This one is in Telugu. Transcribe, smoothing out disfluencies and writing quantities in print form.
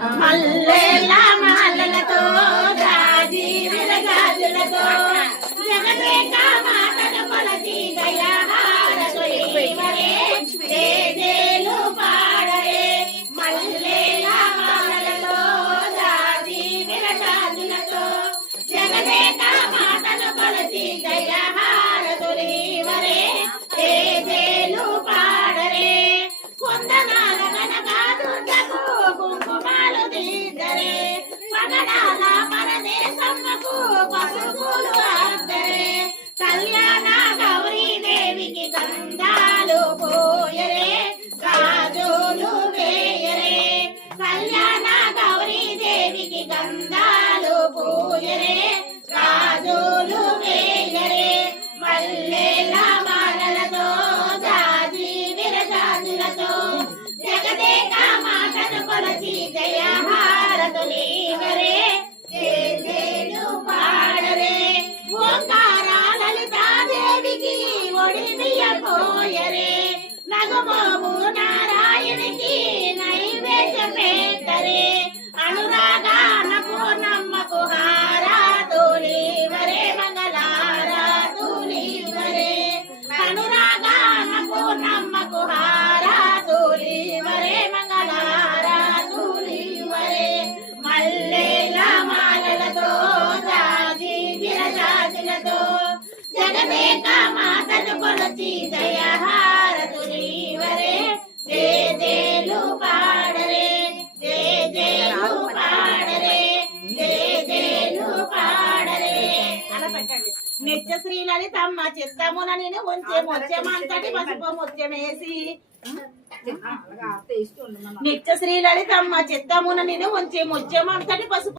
మల్లెల మాలలతో రాజీ విరగాజులతో జగదేక మాతను కొలచి దయాహారతొలివరే జేజేలు పాడరే మల్లెల మాలలతో రాజీ విరగాజులతో జగదేక మాతను కొలచి దయాహారతొలివరే జేజేలు పాడరే కొందనాల కనకాదుర్గకు కుంకుమాలు దిద్దరే పగడాల పరదేశమ్మకు పసుపులు అద్దరే కళ్యాణ గౌరీదేవికి గంధాలు పోయరే గాజులు వేయరే కళ్యాణ గౌరీదేవికి గంధాలు పోయరే గాజులు వేయరే మల్లెల మాలలతో జాజి విరజాజులతో జగదేక మాతను కొలచి జయహారతులీవరే జేజేలు పాడరే ఓంకార లలితాదేవికి ఒడిబియ్య పోయరే నగమోము నారాయణికి నైవేద్యం పెట్టరే అనురాగానకు నమ్మకు హారతులీవరే మంగళారతులీవరే అనురాగానకు నమ్మకు హారతులీవరే మంగళారతులీవరే మల్లెల మాలలతో జాజి విరజాజులతో జగదేక మాతను కొలచి జయహారతులీవరే జేజేలు పాడరే జేజేలు పాడరే జేజేలు పాడరే అలా పెట్టండి. నిత్య శ్రీ లలితమ్మ చిత్తమున నేను ఉంచే ముత్యమంతటి పసుపు ముత్యమేసి నిత్య శ్రీ లలితమ్మ చిత్తమున నేను ఉంచే ముత్యమంతటి పసుపు